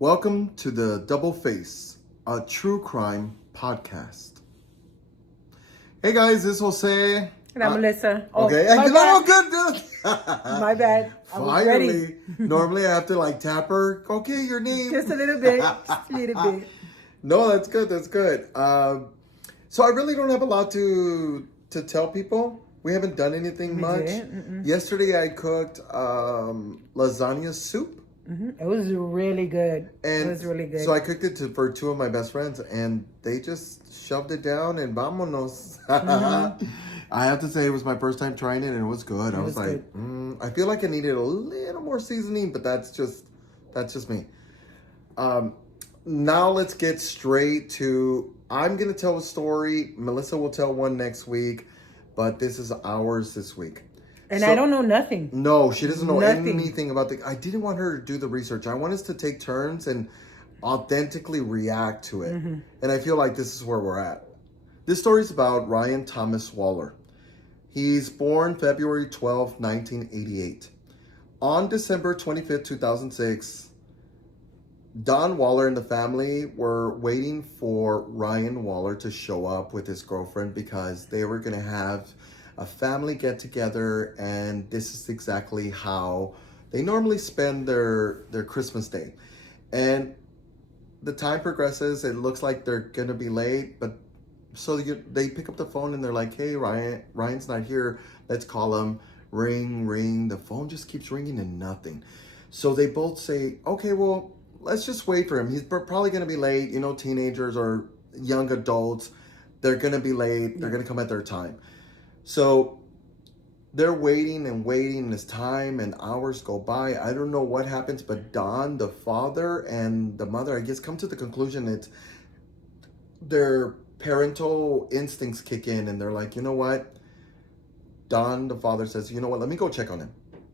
Welcome to the Double Face, a true crime podcast. Hey guys, this is Jose. And I'm Melissa. Okay, good. My bad. I was ready. Finally. Normally I have to tap her. Okay, your name. Just a little bit. Just a little bit. No, that's good. So I really don't have a lot to tell people. We haven't done anything much. Yesterday I cooked lasagna soup. It was really good. So I cooked it for two of my best friends, and they just shoved it down and vámonos. I have to say it was my first time trying it, and it was good. I was like, I feel like I needed a little more seasoning, but that's just me. Now let's get straight to. I'm gonna tell a story. Melissa will tell one next week, but this is ours this week. And I don't know nothing. No, she doesn't know anything about I didn't want her to do the research. I want us to take turns and authentically react to it. And I feel like this is where we're at. This story is about Ryan Thomas Waller. He's born February 12, 1988. On December 25th, 2006, Don Waller and the family were waiting for Ryan Waller to show up with his girlfriend because they were going to have a family get together, and this is exactly how they normally spend their Christmas day. And the time progresses, it looks like they're gonna be late, but so they pick up the phone and they're like, hey, Ryan's not here, let's call him. Ring, the phone just keeps ringing and nothing. So they both say, okay, well, let's just wait for him. He's probably gonna be late. You know, teenagers or young adults, they're gonna be late, they're gonna come at their time. So they're waiting and as time and hours go by, I don't know what happens, but Don, the father, and the mother, I guess, come to the conclusion it's their parental instincts kick in, and they're like, you know what? Don, the father, says, you know what? Let me go check on him.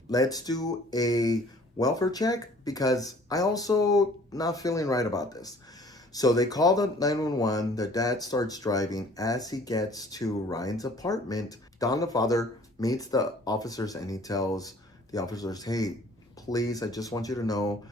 Let's do a welfare check because I also not feeling right about this. So they call the 911. The dad starts driving. As he gets to Ryan's apartment, Don, the father, meets the officers and he tells the officers, hey, please, I just want you to know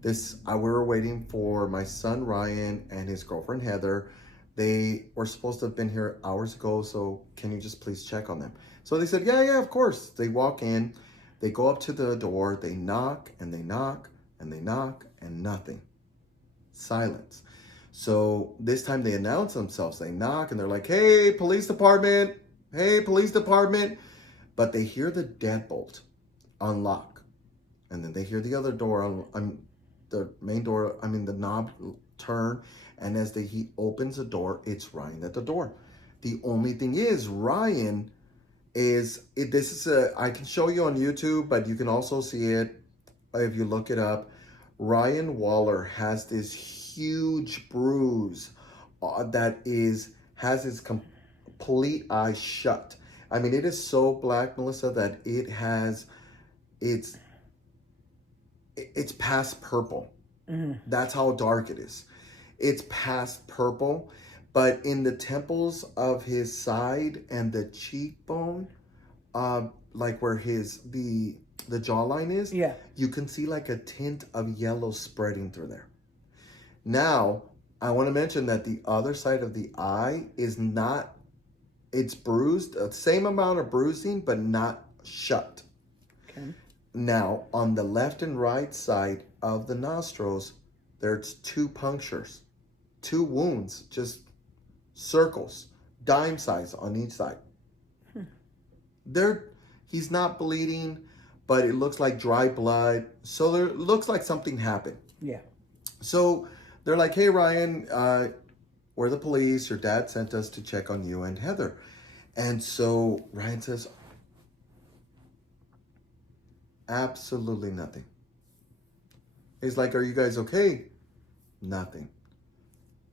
this. We were waiting for my son Ryan and his girlfriend Heather. They were supposed to have been here hours ago, so can you just please check on them? So they said, yeah, of course. They walk in. They go up to the door. They knock and they knock and they knock and nothing. Silence. So this time they announce themselves. They knock and they're like, hey, police department. But they hear the deadbolt unlock. And then they hear the other door, the main door, the knob turn. And as he opens the door, it's Ryan at the door. The only thing is, Ryan I can show you on YouTube, but you can also see it if you look it up. Ryan Waller has this huge bruise that has his complete eyes shut. It is so black, Melissa, that it's past purple. That's how dark it is. It's past purple, but in the temples of his side and the cheekbone, like where the jawline is, you can see like a tint of yellow spreading through there. Now, I want to mention that the other side of the eye is not, it's bruised, the same amount of bruising, but not shut. Okay. Now, on the left and right side of the nostrils, there's two punctures, two wounds, just circles, dime size on each side. He's not bleeding, but it looks like dry blood. So there looks like something happened. Yeah. So they're like, hey, Ryan, we're the police. Your dad sent us to check on you and Heather. And so Ryan says, absolutely nothing. He's like, are you guys okay? Nothing.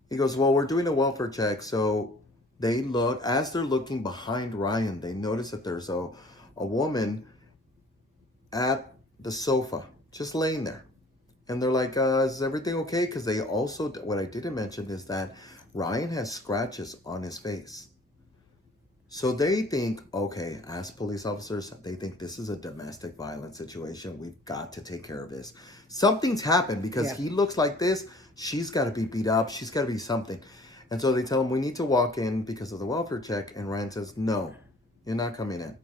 He goes, well, we're doing a welfare check. So as they're looking behind Ryan, they notice that there's a woman at the sofa, just laying there. And they're like, is everything okay? Because they also, what I didn't mention is that Ryan has scratches on his face. So they think, okay, as police officers, they think this is a domestic violence situation. We've got to take care of this. Something's happened because he looks like this. She's got to be beat up. She's got to be something. And so they tell him, we need to walk in because of the welfare check. And Ryan says, no, you're not coming in.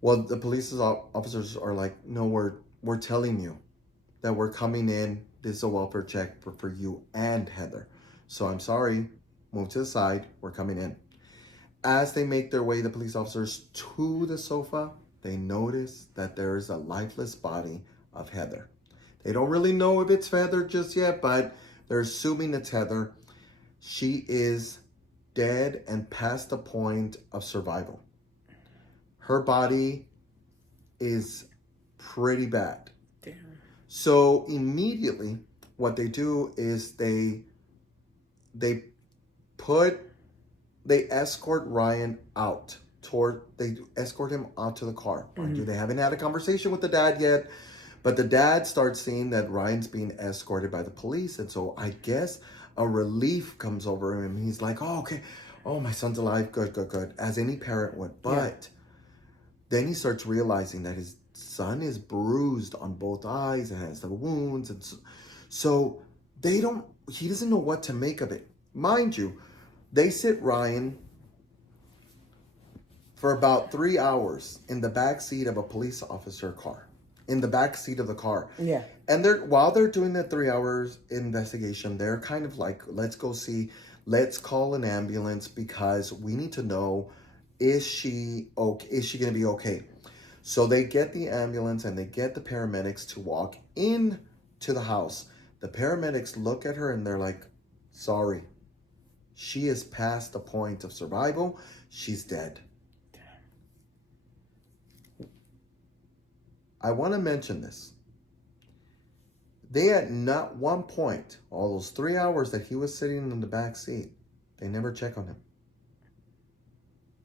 Well, the police officers are like, no, we're telling you that we're coming in. This is a welfare check for you and Heather. So I'm sorry. Move to the side. We're coming in. As they make their way, the police officers, to the sofa, they notice that there is a lifeless body of Heather. They don't really know if it's Heather just yet, but they're assuming it's Heather. She is dead and past the point of survival. Her body is pretty bad. Damn. So immediately, what they do is they escort Ryan out they escort him out to the car. Mm-hmm. They haven't had a conversation with the dad yet, but the dad starts seeing that Ryan's being escorted by the police. And so I guess a relief comes over him. He's like, oh, okay. Oh, my son's alive. Good. As any parent would. But then he starts realizing that his son is bruised on both eyes and has the wounds. And so he doesn't know what to make of it. Mind you, they sit Ryan for about 3 hours in the back seat of a police officer car. In the back seat of the car. Yeah. And while they're doing the 3 hours investigation, they're kind of like, let's call an ambulance because we need to know, is she okay? Is she going to be okay? So they get the ambulance and they get the paramedics to walk in to the house. The paramedics look at her and they're like, sorry. She is past the point of survival. She's dead. I want to mention this. They at not one point, all those 3 hours that he was sitting in the back seat, they never check on him.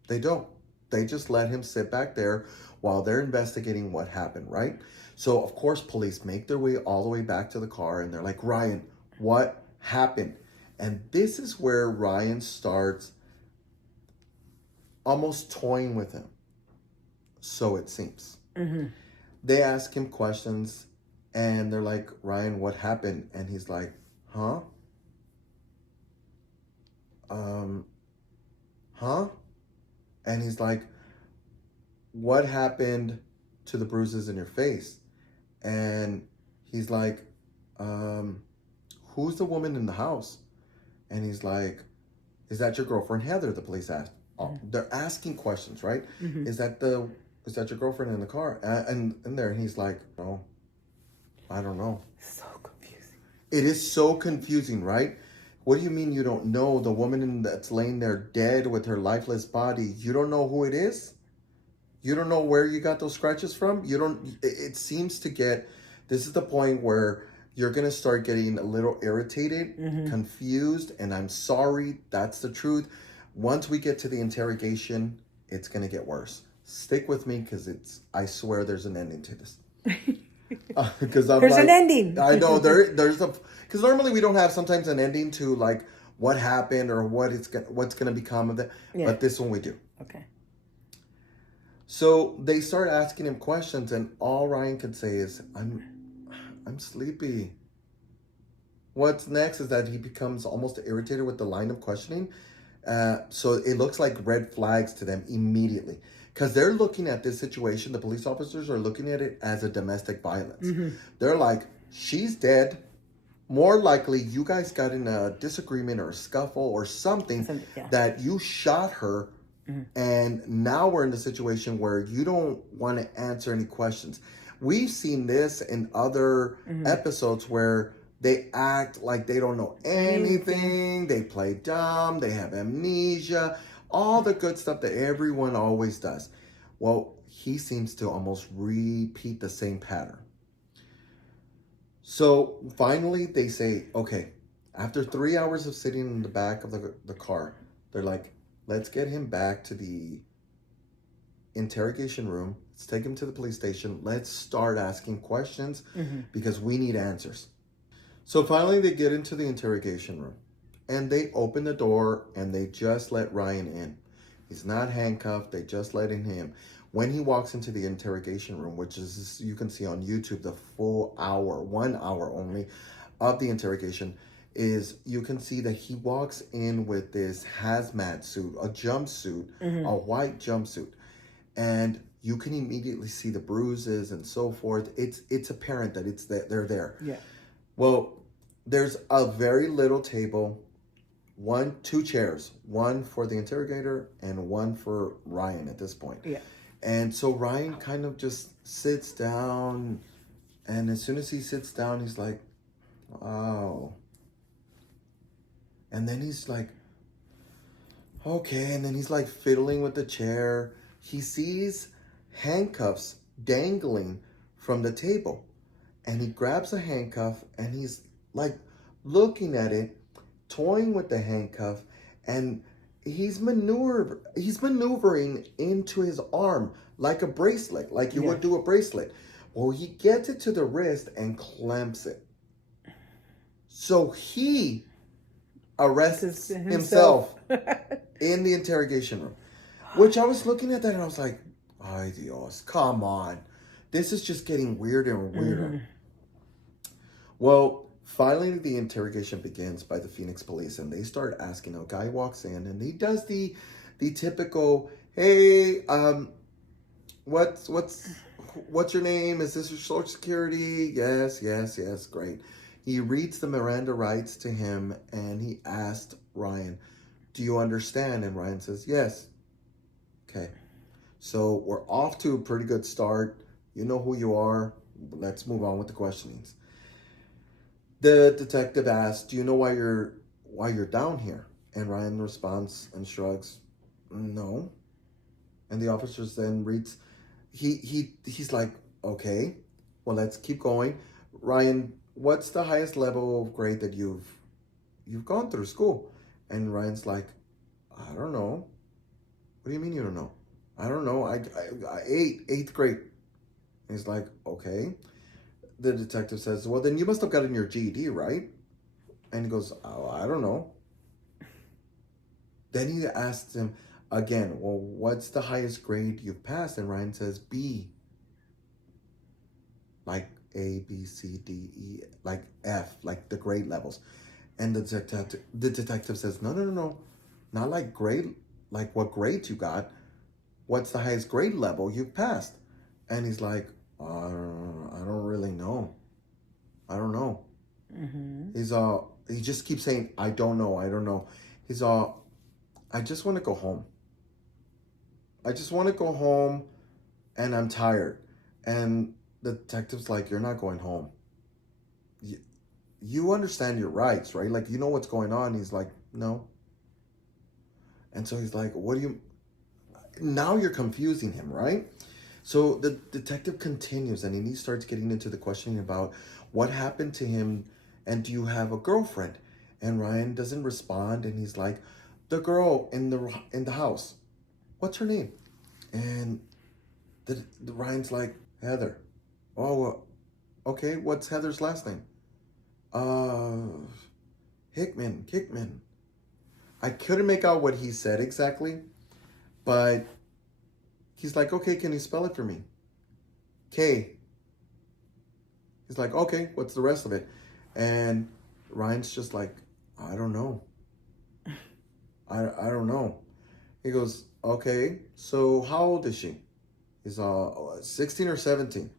They don't. They just let him sit back there while they're investigating what happened, right? So, of course, police make their way all the way back to the car and they're like, Ryan, what happened? And this is where Ryan starts almost toying with him. So it seems. Mm-hmm. They ask him questions and they're like, Ryan, what happened? And he's like, huh? And he's like, what happened to the bruises in your face? And he's like, who's the woman in the house? And he's like, is that your girlfriend, Heather? The police asked. Oh, they're asking questions, right? Mm-hmm. Is that your girlfriend in the car? And there, and he's like, oh, I don't know. So confusing. It is so confusing, right? What do you mean you don't know the woman that's laying there dead with her lifeless body? You don't know who it is? You don't know where you got those scratches from? It seems to get, this is the point where you're going to start getting a little irritated, confused, and I'm sorry, that's the truth. Once we get to the interrogation, it's going to get worse. Stick with me because I swear there's an ending to this. Because there's an ending. I know because normally we don't have sometimes an ending to like what happened or what's going to become of it. Yeah. But this one we do. Okay. So they start asking him questions and all Ryan could say is, I'm sleepy. What's next is that he becomes almost irritated with the line of questioning. So it looks like red flags to them immediately. Because they're looking at this situation, the police officers are looking at it as a domestic violence. Mm-hmm. They're like, she's dead. More likely, you guys got in a disagreement or a scuffle or something that you shot her. Mm-hmm. And now we're in the situation where you don't want to answer any questions. We've seen this in other episodes where they act like they don't know anything. They play dumb. They have amnesia. All the good stuff that everyone always does. Well, he seems to almost repeat the same pattern. So finally they say, okay, after 3 hours of sitting in the back of the car, they're like, let's get him back to the interrogation room. Let's take him to the police station. Let's start asking questions because we need answers. So finally they get into the interrogation room and they open the door and they just let Ryan in. He's not handcuffed. They just letting him. When he walks into the interrogation room, which is, you can see on YouTube, the full hour, 1 hour only of the interrogation, is you can see that he walks in with this hazmat suit, a jumpsuit, a white jumpsuit. And you can immediately see the bruises and so forth. It's apparent that they're there. Yeah. Well, there's a very little table, two chairs, one for the interrogator and one for Ryan at this point. Yeah. And so Ryan kind of just sits down, and as soon as he sits down, he's like, "Oh." And then he's like, "Okay." And then he's like fiddling with the chair. He sees handcuffs dangling from the table, and he grabs a handcuff, and he's like looking at it, toying with the handcuff, and he's maneuvering into his arm like a bracelet, like you would do a bracelet. Well, he gets it to the wrist and clamps it. So he arrests himself in the interrogation room. Which I was looking at that and I was like, ay Dios, come on. This is just getting weirder and weirder. Well, finally the interrogation begins by the Phoenix police, and they start asking. A guy walks in and he does the typical, "Hey, what's your name? Is this your social security?" Yes, great. He reads the Miranda rights to him, and he asked Ryan, "Do you understand?" And Ryan says, "Yes." Okay, so we're off to a pretty good start. You know who you are. Let's move on with the questionings. The detective asks, "Do you know why you're down here?" And Ryan responds and shrugs, "No." And the officers then reads. He's like, "Okay, well, let's keep going. Ryan, what's the highest level of grade that you've gone through school?" And Ryan's like, "I don't know." "What do you mean you don't know?" "I don't know. I eighth grade." And he's like, "Okay." The detective says, "Well, then you must have gotten your GED, right?" And he goes, "Oh, I don't know." Then he asks him again, "Well, what's the highest grade you've passed?" And Ryan says, "B." Like A, B, C, D, E, like F, like the grade levels. And the detective says, No. Not like grade, like what grade you got. What's the highest grade level you've passed?" And he's like, I don't really know. I don't know. He just keeps saying, I don't know. He's I just want to go home. I just want to go home, and I'm tired. And the detective's like, "You're not going home. You understand your rights, right? Like, you know what's going on." He's like, "No." And so he's like, "What do you..." Now you're confusing him, right? So the detective continues, and he starts getting into the questioning about what happened to him, and do you have a girlfriend? And Ryan doesn't respond, and he's like, "The girl in the house. What's her name?" And the Ryan's like, "Heather." "Oh, okay. What's Heather's last name?" Hickman. I couldn't make out what he said exactly, but he's like, "Okay, can you spell it for me?" K. He's like, "Okay, what's the rest of it?" And Ryan's just like, "I don't know. I don't know." He goes, "Okay, so how old is she?" He's 16 or 17.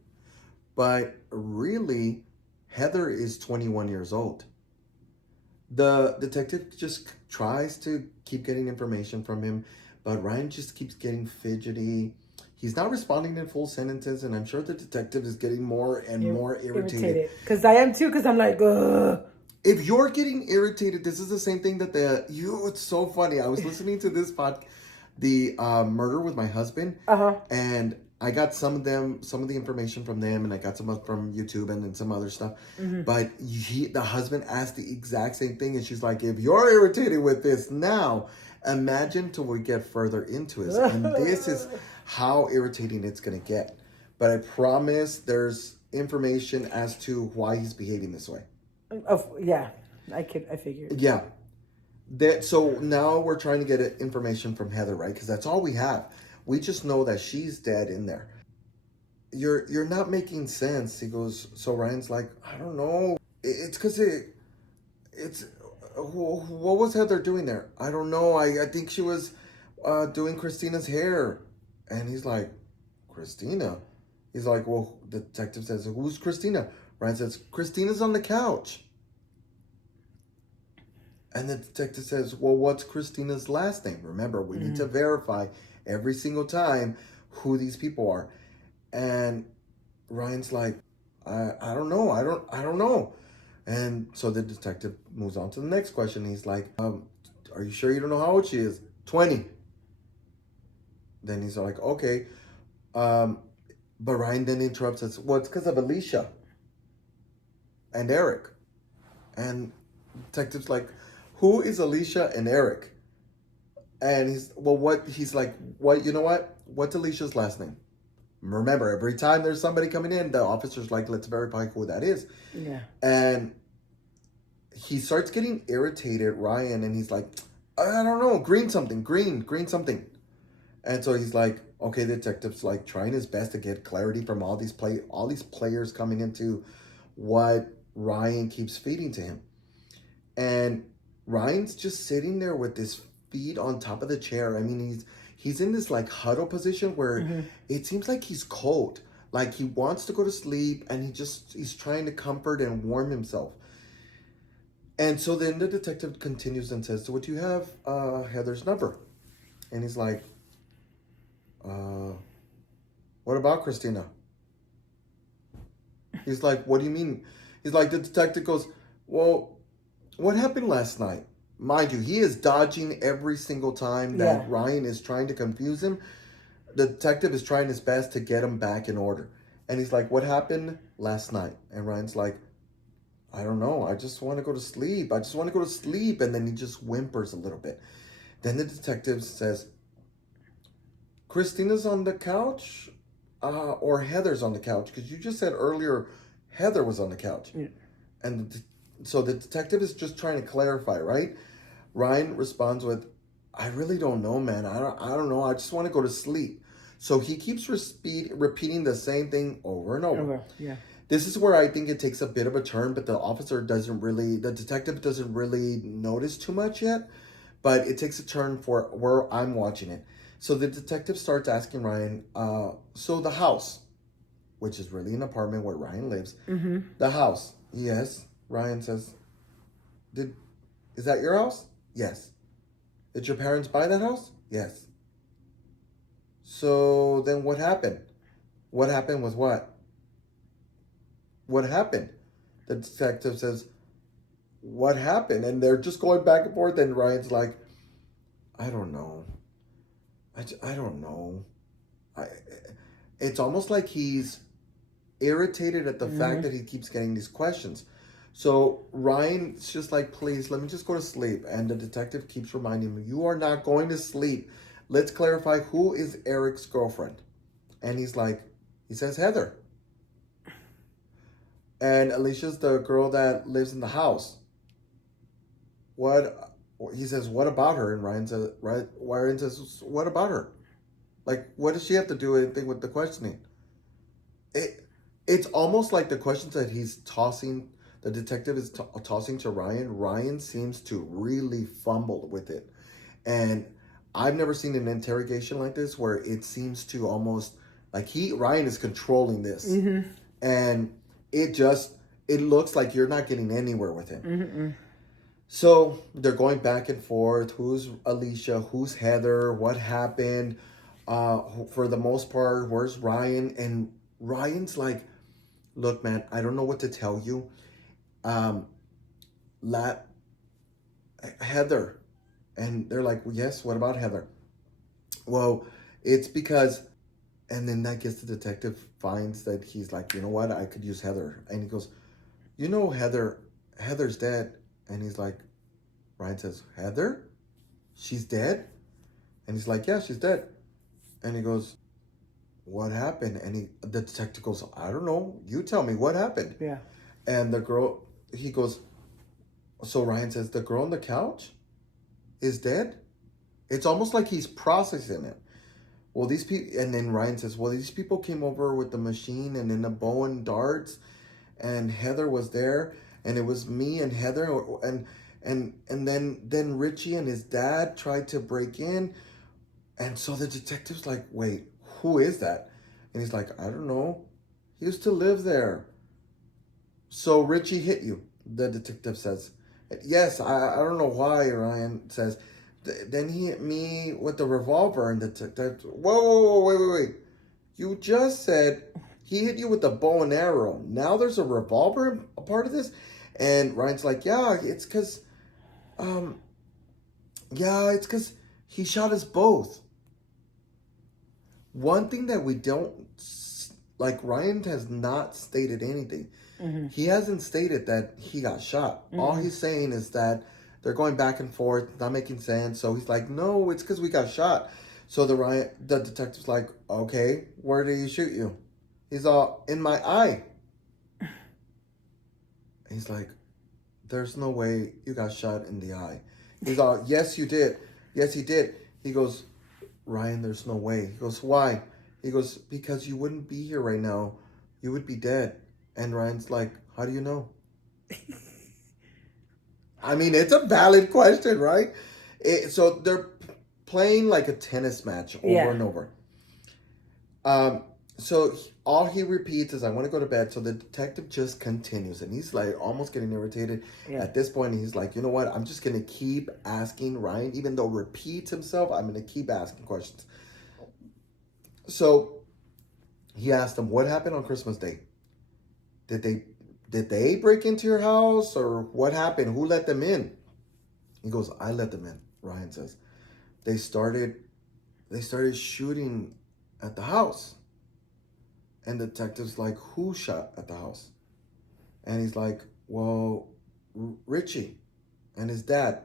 But really, Heather is 21 years old. The detective just tries to keep getting information from him, but Ryan just keeps getting fidgety. He's not responding in full sentences, and I'm sure the detective is getting more and more irritated. Because I am too, because I'm like, ugh. If you're getting irritated, this is the same thing that it's so funny. I was listening to this podcast, the Murder with My Husband, and I got some of the information from them, and I got some from YouTube and then some other stuff. But the husband asked the exact same thing, and she's like, "If you're irritated with this now, imagine till we get further into it." And this is how irritating it's gonna get. But I promise there's information as to why he's behaving this way. Yeah, I figured. Yeah. So now we're trying to get information from Heather, right? Because that's all we have. We just know that she's dead in there. You're not making sense. He goes. So Ryan's like, I don't know. It's because it's what was Heather doing there? I don't know. I think she was doing Christina's hair, and he's like, Christina. He's like, well, the detective says, who's Christina? Ryan says, Christina's on the couch. And the detective says, well, what's Christina's last name? Remember, we need to verify every single time who these people are. And Ryan's like, I don't know. I don't know. And so the detective moves on to the next question. He's like, are you sure you don't know how old she is? 20. Then he's like, okay. But Ryan then interrupts us. Well, it's because of Alicia and Eric. And detective's like, who is Alicia and Eric? And he's like, what, you know what? What's Alicia's last name? Remember, every time there's somebody coming in, the officer's like, let's verify who that is. Yeah. And he starts getting irritated, Ryan, and he's like, I don't know, green something. And so he's like, okay, the detective's like trying his best to get clarity from all these players coming into what Ryan keeps feeding to him. And Ryan's just sitting there with his feet on top of the chair. I mean, he's in this like huddle position where it seems like he's cold. Like he wants to go to sleep and he's trying to comfort and warm himself. And so then the detective continues and says, so what do you have Heather's number? And he's like, what about Christina? He's like, what do you mean? He's like, the detective goes, well, what happened last night? Mind you, he is dodging every single time that Ryan is trying to confuse him. The detective is trying his best to get him back in order. And he's like, what happened last night? And Ryan's like, I don't know. I just want to go to sleep. And then he just whimpers a little bit. Then the detective says, Christina's on the couch or Heather's on the couch? Because you just said earlier Heather was on the couch. Yeah. And so the detective is just trying to clarify, right? Ryan responds with, I really don't know, man. I don't know. I just want to go to sleep. So he keeps repeating the same thing over and over. Yeah. This is where I think it takes a bit of a turn, but the detective doesn't really notice too much yet, but it takes a turn for where I'm watching it. So the detective starts asking Ryan, so the house, which is really an apartment where Ryan lives, the house, yes. Ryan says, is that your house? Yes. Did your parents buy that house? Yes. So then what happened? What happened with what? What happened? The detective says, what happened? And they're just going back and forth. And Ryan's like, I don't know. I don't know. It's almost like he's irritated at the fact that he keeps getting these questions. So Ryan's just like, please, let me just go to sleep. And the detective keeps reminding him, you are not going to sleep. Let's clarify, who is Eric's girlfriend? And he says Heather. And Alicia's the girl that lives in the house. He says, what about her? And Ryan says, what about her? Like, what does she have to do anything with the questioning? It's almost like the questions that he's tossing, the detective is tossing to Ryan. Ryan seems to really fumble with it. And I've never seen an interrogation like this where it seems to almost like Ryan is controlling this. And it looks like you're not getting anywhere with him. So they're going back and forth. Who's Alicia? Who's Heather? What happened? For the most part, where's Ryan? And Ryan's like, look, man, I don't know what to tell you. Heather. And they're like, well, yes, what about Heather? Well, it's because, and then I guess the detective finds that he's like, you know what, I could use Heather. And he goes, you know, Heather's dead. And he's like, Ryan says, Heather? She's dead? And he's like, yeah, she's dead. And he goes, what happened? And the detective goes, I don't know. You tell me what happened. Yeah. And he goes, so Ryan says, the girl on the couch? is dead. It's almost like he's processing it. Well, these people, and then Ryan says, well, these people came over with the machine and then a bow and darts, and Heather was there, and it was me and Heather, and then Richie and his dad tried to break in, and so the detective's like, wait, who is that? And he's like, I don't know. He used to live there. So Richie hit you, the detective says. Yes, I don't know why, Ryan says. Then he hit me with the revolver, and the detective, whoa, wait. You just said he hit you with a bow and arrow. Now there's a revolver a part of this? And Ryan's like, it's because he shot us both. One thing that we don't, like, Ryan has not stated anything. Mm-hmm. He hasn't stated that he got shot. Mm-hmm. All he's saying is that they're going back and forth, not making sense. So he's like, no, it's because we got shot. So the detective's like, okay, where did he shoot you? He's all, in my eye. He's like, there's no way you got shot in the eye. He's all, yes, you did. Yes, he did. He goes, Ryan, there's no way. He goes, why? He goes, because you wouldn't be here right now. You would be dead. And Ryan's like, how do you know? I mean, it's a valid question, right? So they're playing like a tennis match over and over. So all he repeats is, I want to go to bed. So the detective just continues. And he's like almost getting irritated. Yeah. At this point, he's like, you know what? I'm just going to keep asking Ryan. Even though repeats himself, I'm going to keep asking questions. So he asked him, what happened on Christmas Day? Did they break into your house, or what happened? Who let them in? He goes, I let them in, Ryan says. They started shooting at the house. And the detective's like, who shot at the house? And he's like, well, Richie and his dad.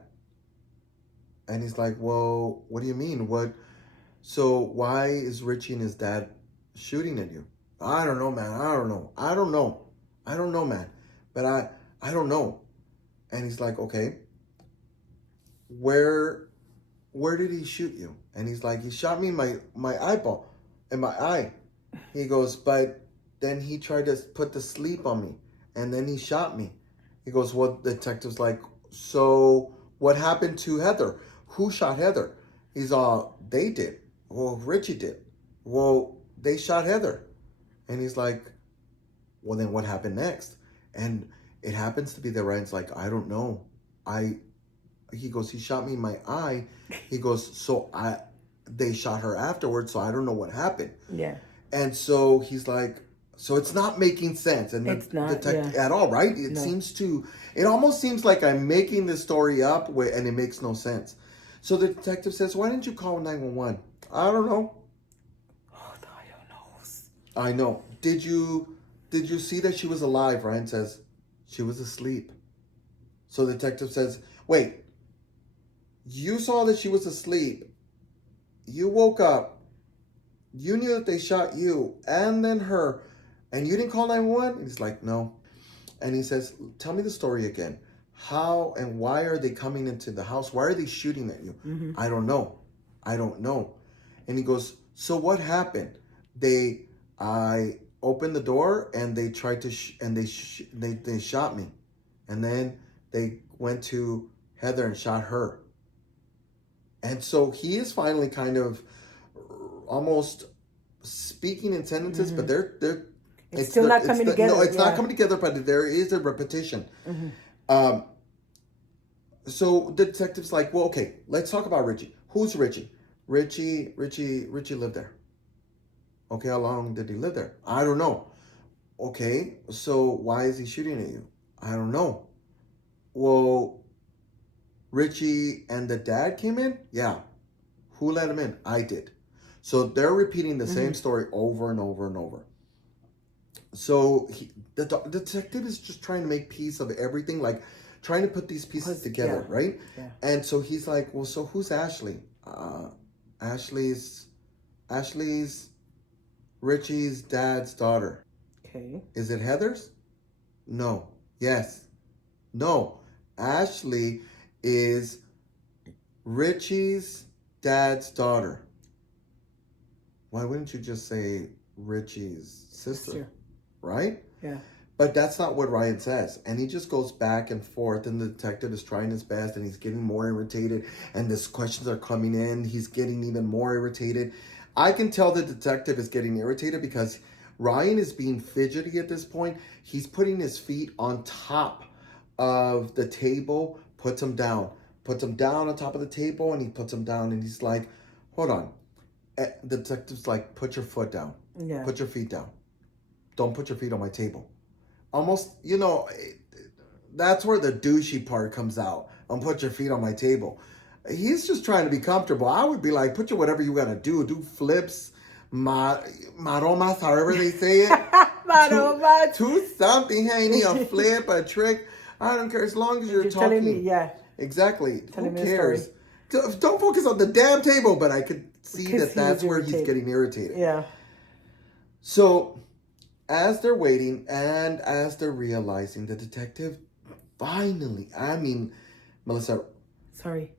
And he's like, well, what do you mean? So why is Richie and his dad shooting at you? I don't know, man. I don't know, man. But I don't know. And he's like, okay, where did he shoot you? And he's like, he shot me in my eyeball, in my eye. He goes, but then he tried to put the sleep on me, and then he shot me. He goes, well, the detective's like, so what happened to Heather? Who shot Heather? He's all, they did. Well, Richie did. Well, they shot Heather. And he's like, well, then what happened next? And it happens to be that Ryan's like, I don't know. He goes, he shot me in my eye. He goes, so they shot her afterwards, so I don't know what happened. Yeah. And so he's like, so it's not making sense. And it's not at all, right? It almost seems like I'm making this story up and it makes no sense. So the detective says, why didn't you call 911? I don't know. Oh, the knows. I know. Did you see that she was alive? Ryan says, she was asleep. So the detective says, wait, you saw that she was asleep. You woke up. You knew that they shot you and then her, and you didn't call 911? And he's like, no. And he says, tell me the story again. How and why are they coming into the house? Why are they shooting at you? Mm-hmm. I don't know. And he goes, so what happened? I opened the door and they tried to, they shot me. And then they went to Heather and shot her. And so he is finally kind of almost speaking in sentences, mm-hmm. but it's still not coming together. No, it's not coming together, but there is a repetition. Mm-hmm. So the detective's like, well, okay, let's talk about Richie. Who's Richie? Richie lived there. Okay, how long did he live there? I don't know. Okay, so why is he shooting at you? I don't know. Well, Richie and the dad came in? Yeah. Who let him in? I did. So they're repeating the same story over and over and over. So the detective is just trying to make peace of everything, like trying to put these pieces together, right? Yeah. And so he's like, well, so who's Ashley? Ashley's Richie's dad's daughter. Okay. Is it Heather's? No. Yes. No. Ashley is Richie's dad's daughter. Why wouldn't you just say Richie's sister? Right? Yeah. But that's not what Ryan says. And he just goes back and forth, and the detective is trying his best, and he's getting more irritated, and these questions are coming in. He's getting even more irritated. I can tell the detective is getting irritated because Ryan is being fidgety at this point. He's putting his feet on top of the table, puts them down on top of the table, and he puts them down, and he's like, hold on. The detective's like, put your foot down. Yeah. Put your feet down. Don't put your feet on my table. Almost, that's where the douchey part comes out. Put your feet on my table. He's just trying to be comfortable. I would be like, put your whatever you gotta do. Do flips, maromas, however they say it. Maromas. Do something. Hey, you need a flip, a trick. I don't care as long as you're talking. Telling me, yeah. Exactly. Telling Who me cares? Don't focus on the damn table. But I could see that's where he's getting irritated. Yeah. So, as they're waiting and as they're realizing, the detective finally, Melissa. Sorry.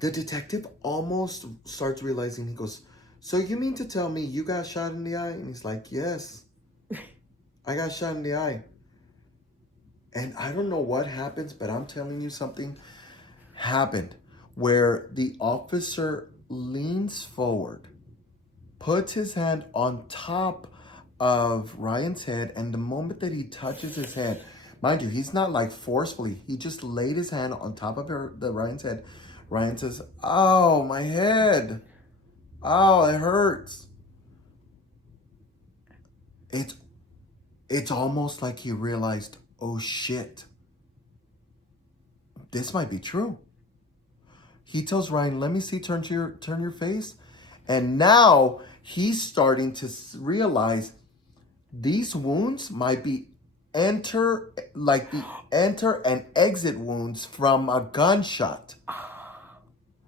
The detective almost starts realizing, he goes, so you mean to tell me you got shot in the eye? And he's like, yes, I got shot in the eye. And I don't know what happens, but I'm telling you something happened where the officer leans forward, puts his hand on top of Ryan's head, and the moment that he touches his head, mind you, he's not like forcefully, he just laid his hand on top of Ryan's head. Ryan says, "Oh, my head. Oh, it hurts." It's almost like he realized, oh shit, this might be true. He tells Ryan, "Let me see, turn your face." And now he's starting to realize these wounds might be enter and exit wounds from a gunshot.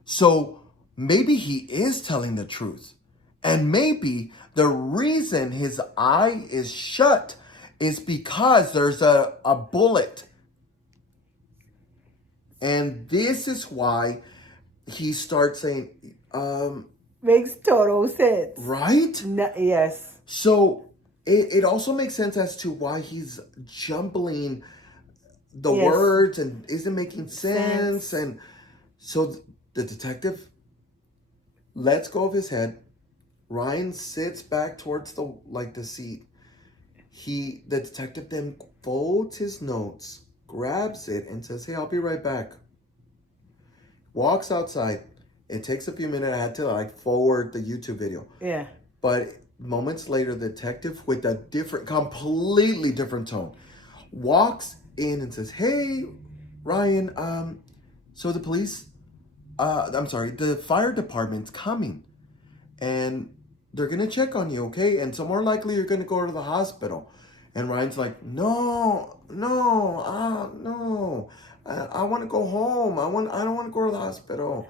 So maybe he is telling the truth. And maybe the reason his eye is shut is because there's a bullet. And this is why he starts saying, makes total sense. right? Yes. So it also makes sense as to why he's jumbling the words and isn't making sense. And so the detective lets go of his head. Ryan sits back towards the seat. The detective then folds his notes, grabs it, and says, "Hey, I'll be right back." Walks outside. It takes a few minutes. I had to forward the YouTube video. Yeah. But moments later, the detective, with a completely different tone, walks in and says, "Hey, Ryan, so the police, the fire department's coming, and they're gonna check on you, okay? And so more likely you're gonna go to the hospital." And Ryan's like, "No, I want to go home. I don't want to go to the hospital."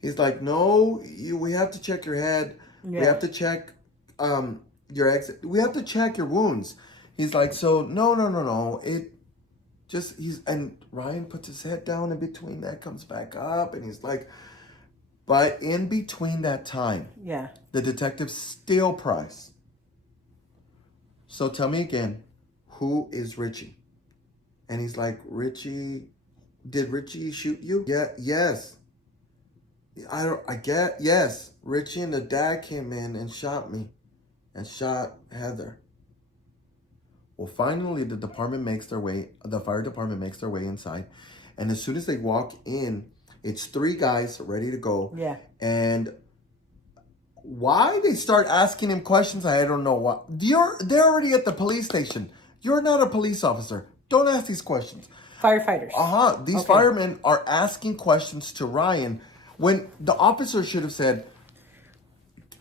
He's like, "No, we have to check your head. Yeah. We have to check your exit. We have to check your wounds." He's like, "So no. And Ryan puts his head down in between that, comes back up, and he's like, but in between that time, yeah, the detective still pries. "So tell me again, who is Richie?" And he's like, "Did Richie shoot you?" "Yeah, yes. Yes. Richie and the dad came in and shot me and shot Heather." Well, finally, the fire department makes their way inside. And as soon as they walk in, it's 3 guys ready to go. Yeah. And why they start asking him questions, I don't know what. They're already at the police station. You're not a police officer. Don't ask these questions. Firefighters. These firemen are asking questions to Ryan when the officer should have said,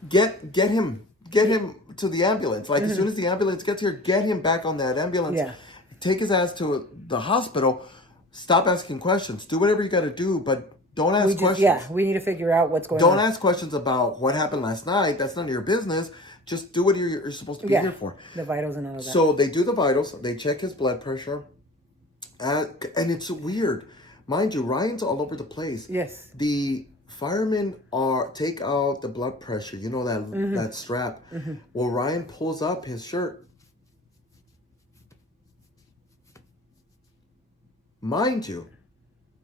get him to the ambulance. As soon as the ambulance gets here, get him back on that ambulance. Yeah. Take his ass to the hospital. Stop asking questions. Do whatever you got to do, but don't ask questions. Yeah, we need to figure out what's going on. Don't ask questions about what happened last night. That's none of your business. Just do what you're supposed to be here for. The vitals and all of that. So they do the vitals. They check his blood pressure. And it's weird Mind you, Ryan's all over the place. Yes. The firemen take out the blood pressure. You know that strap. Well, Ryan pulls up his shirt. Mind you,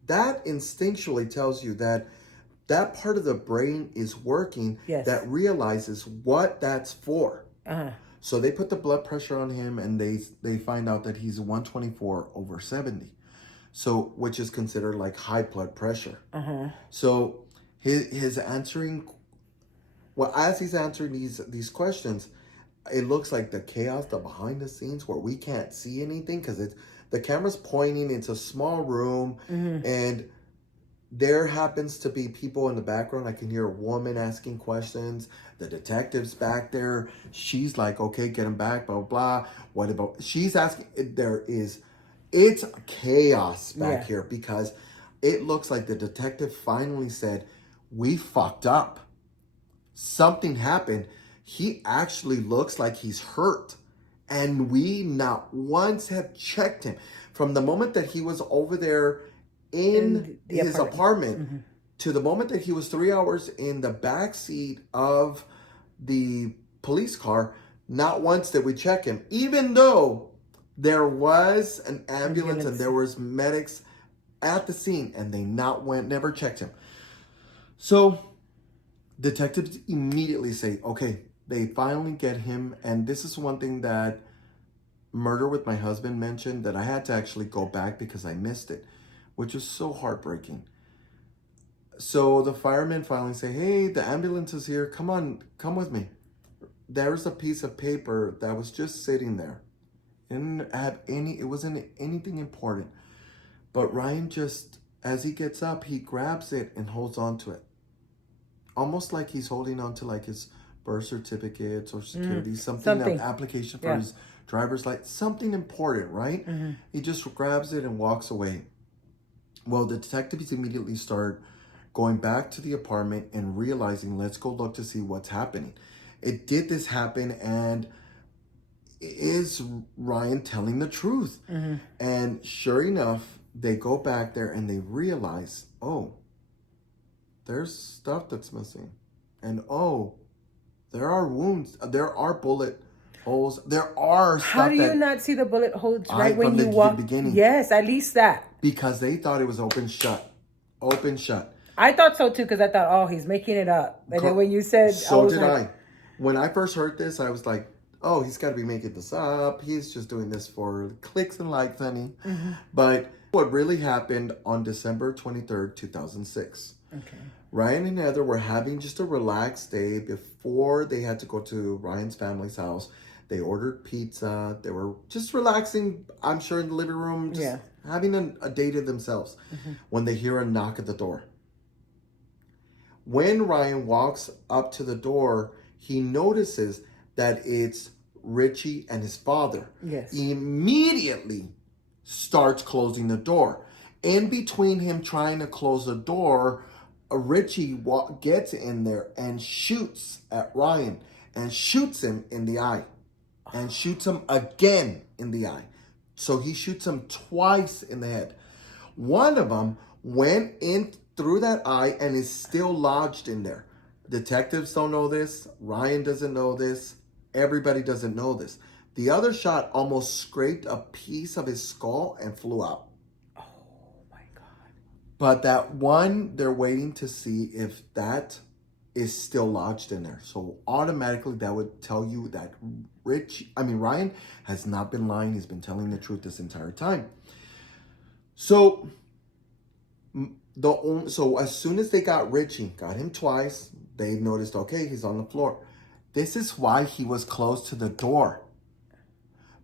that instinctually tells you that that part of the brain is working that realizes what that's for. So they put the blood pressure on him, and they find out that he's 124/70. So, which is considered like high blood pressure. So his answering, well, as he's answering these questions, it looks like the chaos, the behind the scenes where we can't see anything because the camera's pointing into a small room, and there happens to be people in the background. I can hear a woman asking questions. The detective's back there. She's like, okay, get him back, blah, blah, blah. What about, she's asking, it's chaos back here because it looks like the detective finally said, we fucked up. Something happened. He actually looks like he's hurt. And we not once have checked him. From the moment that he was over there in his apartment to the moment that he was 3 hours in the back seat of the police car, not once did we check him. Even though there was an ambulance and there was medics at the scene, and they never checked him. So detectives immediately say, okay, they finally get him. And this is one thing that Murder with My Husband mentioned that I had to actually go back because I missed it, which was so heartbreaking. So the firemen finally say, hey, the ambulance is here. Come on, come with me. There's a piece of paper that was just sitting there. It wasn't anything important. But Ryan just, as he gets up, he grabs it and holds on to it. Almost like he's holding on to like his birth certificates or security, something. An application for his driver's license, something important, right? He just grabs it and walks away. Well, the detectives immediately start going back to the apartment and realizing, let's go look to see what's happening. Did this happen, and is Ryan telling the truth? And sure enough, they go back there and they realize, oh, there's stuff that's missing. And oh, there are wounds. There are bullet holes. There are stuff. How do you not see the bullet holes right when you walk? Beginning. Yes, at least that. Because they thought it was open shut. Open shut. I thought so too, because I thought, oh, he's making it up. And then when you said, so did I. When I first heard this, I was like, oh, he's got to be making this up. He's just doing this for clicks and likes, honey. But what really happened on December 23rd, 2006. Okay. Ryan and Heather were having just a relaxed day before they had to go to Ryan's family's house. They ordered pizza. They were just relaxing, I'm sure, in the living room, just having a day to themselves, when they hear a knock at the door. When Ryan walks up to the door, he notices that it's Richie and his father. Yes. He immediately starts closing the door. In between him trying to close the door, Richie gets in there and shoots at Ryan and shoots him in the eye and shoots him again in the eye. So he shoots him twice in the head. One of them went in through that eye and is still lodged in there. Detectives don't know this. Ryan doesn't know this. Everybody doesn't know this. The other shot almost scraped a piece of his skull and flew out. But that one, they're waiting to see if that is still lodged in there. So automatically that would tell you that Ryan has not been lying. He's been telling the truth this entire time. So as soon as they got Richie, got him twice, they noticed, okay, he's on the floor. This is why he was close to the door.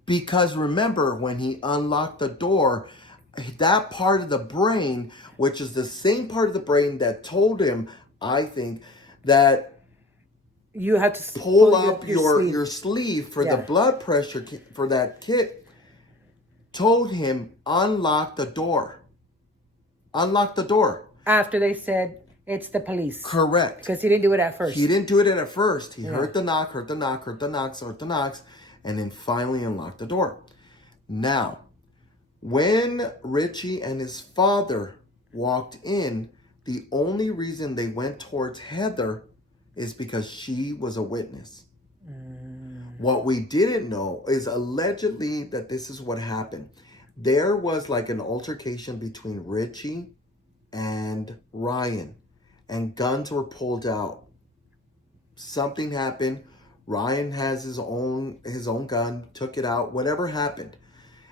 Because remember, when he unlocked the door, that part of the brain, which is the same part of the brain that told him, I think, that you have to pull up your sleeve for the blood pressure for that kit, told him, unlock the door. Unlock the door. After they said, it's the police. Correct. Because he didn't do it at first. He didn't do it at first. He heard the knock, heard the knocks, and then finally unlocked the door. Now, when Richie and his father walked in, the only reason they went towards Heather is because she was a witness. What we didn't know is allegedly that this is what happened. There was like an altercation between Richie and Ryan, and guns were pulled out. Something happened. Ryan has his own gun, took it out. Whatever happened,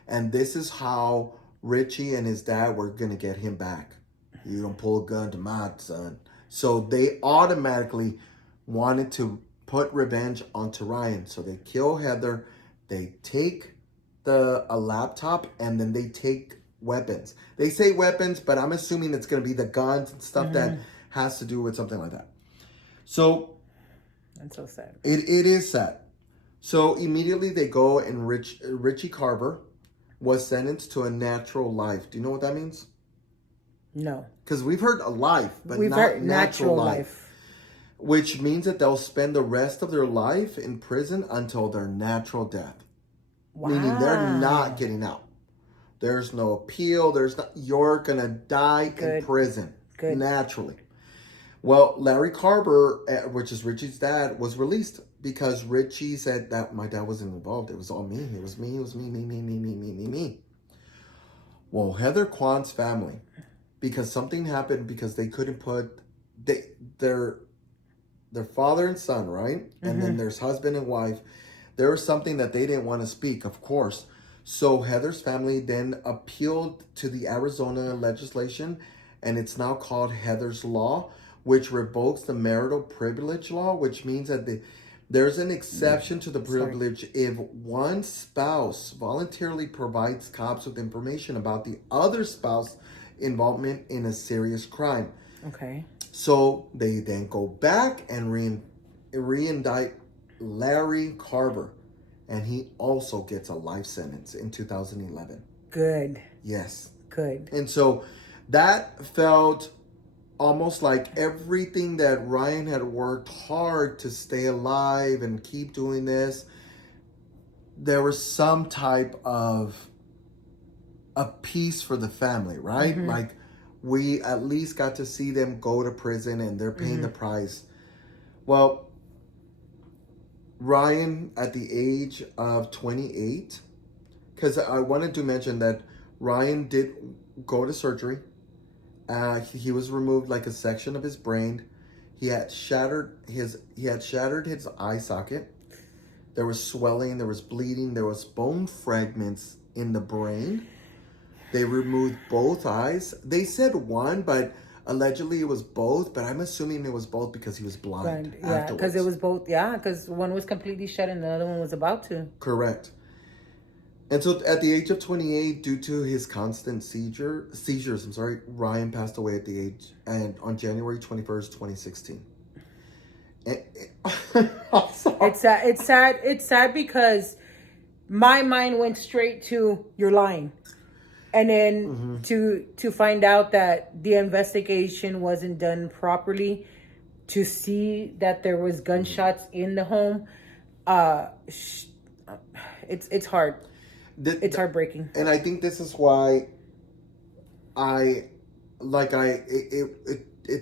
and this is how Richie and his dad were gonna get him back. You don't pull a gun to my son. So they automatically wanted to put revenge onto Ryan. So they kill Heather. They take a laptop, and then they take weapons. They say weapons, but I'm assuming it's gonna be the guns and stuff that has to do with something like that. So that's so sad. It is sad. So immediately they go, and Richie Carver was sentenced to a natural life. Do you know what that means? No. Because we've heard a life, but we've not heard natural life. Which means that they'll spend the rest of their life in prison until their natural death. Wow. Meaning they're not getting out. There's no appeal. You're going to die in prison. Naturally. Well, Larry Carver, which is Richie's dad, was released because Richie said that my dad wasn't involved. It was all me. It was me. It was me. Well, Heather Kwan's family, because something happened, because they couldn't put their father and son, right? And then there's husband and wife. There was something that they didn't want to speak, of course. So Heather's family then appealed to the Arizona legislation, and it's now called Heather's Law, which revokes the marital privilege law, which means that there's an exception to the privilege if one spouse voluntarily provides cops with information about the other spouse involvement in a serious crime. Okay. So they then go back and re-indict Larry Carver, and he also gets a life sentence in 2011. Good. Yes. Good. And so that felt almost like everything that Ryan had worked hard to stay alive and keep doing this, there was some type of a peace for the family, right? Like, we at least got to see them go to prison, and they're paying the price. Well, Ryan, at the age of 28, because I wanted to mention that Ryan did go to surgery. He was removed like a section of his brain. He had shattered his eye socket. There was swelling, there was bleeding, there was bone fragments in the brain. They removed both eyes. They said one, but allegedly it was both. But I'm assuming it was both because he was blind. Yeah, because it was both. Yeah, because one was completely shut and the other one was about to. Correct. And so at the age of 28, due to his constant seizures, Ryan passed away at the age, and on January 21st, 2016. I'm sorry. It's sad because my mind went straight to you're lying. And then to find out that the investigation wasn't done properly, to see that there was gunshots in the home, it's hard. It's heartbreaking. And I think this is why it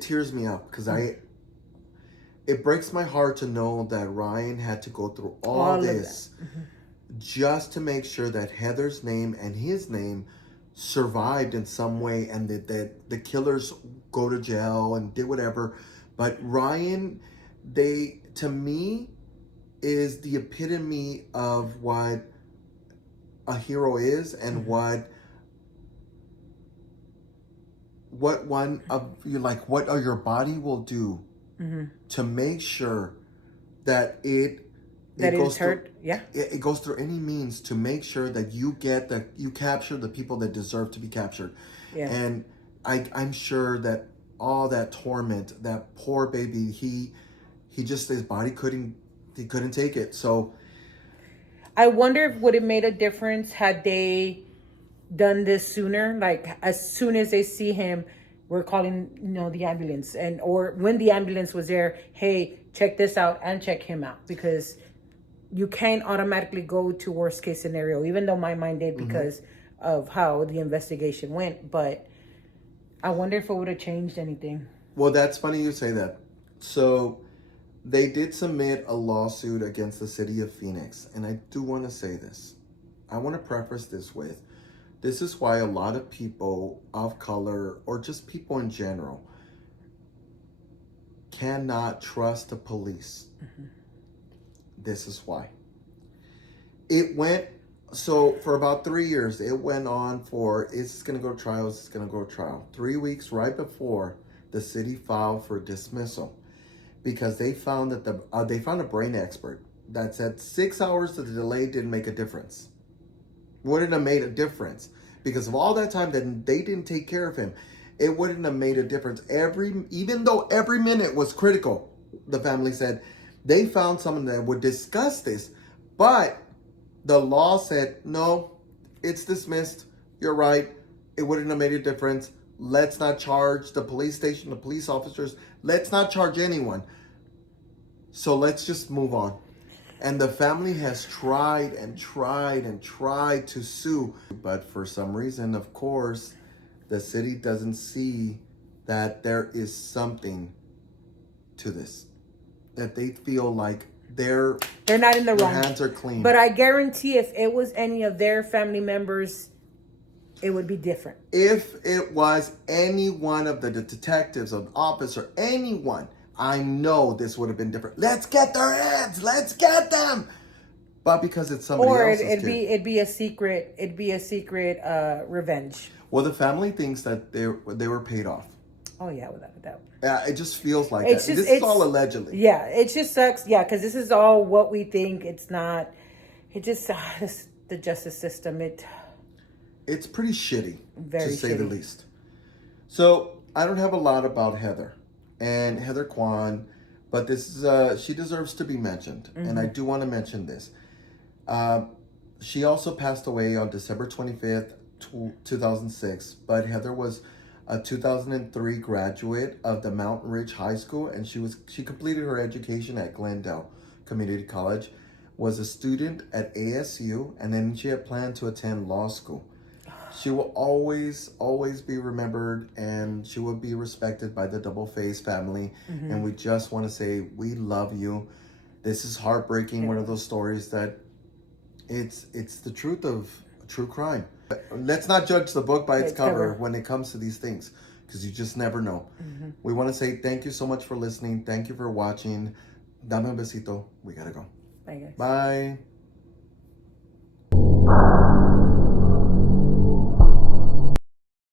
tears me up, because it breaks my heart to know that Ryan had to go through all this just to make sure that Heather's name and his name survived in some way, and that the killers go to jail and did whatever. But Ryan, to me, is the epitome of what a hero is, and what one of you, like, what your body will do to make sure that it goes hurt. Yeah, it goes through any means to make sure that you capture the people that deserve to be captured. Yeah. And I'm sure that all that torment, that poor baby, he just, his body couldn't take it. So I wonder if would it made a difference had they done this sooner. Like, as soon as they see him, we're calling, the ambulance, or when the ambulance was there, hey, check this out and check him out, because you can't automatically go to worst case scenario, even though my mind did because of how the investigation went. But I wonder if it would have changed anything. Well, that's funny you say that. So they did submit a lawsuit against the city of Phoenix. And I do want to say this. I want to preface this with, this is why a lot of people of color, or just people in general, cannot trust the police. Mm-hmm. This is why. It went, so for about 3 years, it went on for, is this going to go to trial? Is this going to go to trial? 3 weeks right before the city filed for dismissal, because they found that they found a brain expert that said 6 hours of the delay didn't make a difference. Wouldn't have made a difference because of all that time that they didn't take care of him. It wouldn't have made a difference. Even though every minute was critical, the family said they found someone that would discuss this, but the law said no, it's dismissed. You're right. It wouldn't have made a difference. Let's not charge the police station, the police officers. Let's not charge anyone. So let's just move on. And the family has tried and tried and tried to sue. But for some reason, of course, the city doesn't see that there is something to this. That they feel like they're not in the wrong. Their hands are clean. But I guarantee if it was any of their family members, it would be different. If it was any one of the detectives, an officer, anyone, I know this would have been different. Let's get their hands. Let's get them. But because it's somebody else's kid. Or it'd be a secret. It'd be a secret revenge. Well, the family thinks that they were paid off. Oh yeah, without a doubt. Yeah, it just feels like that. This is all allegedly. Yeah, it just sucks. Yeah, because this is all what we think. It's not. It just the justice system. It's pretty shitty, Very to say shitty. the least. So I don't have a lot about Heather and Heather Kwan, but this is she deserves to be mentioned, and I do want to mention this. She also passed away on December 25th, 2006. But Heather was a 2003 graduate of the Mountain Ridge High School, and she completed her education at Glendale Community College, was a student at ASU, and then she had planned to attend law school. She will always be remembered, and she will be respected by the Double Face family. Mm-hmm. And we just want to say we love you. This is heartbreaking. Yeah. One of those stories that it's the truth of true crime. Let's not judge the book by its cover when it comes to these things, because you just never know. Mm-hmm. We want to say thank you so much for listening. Thank you for watching. Dame un besito. We gotta go. Bye, guys. Bye.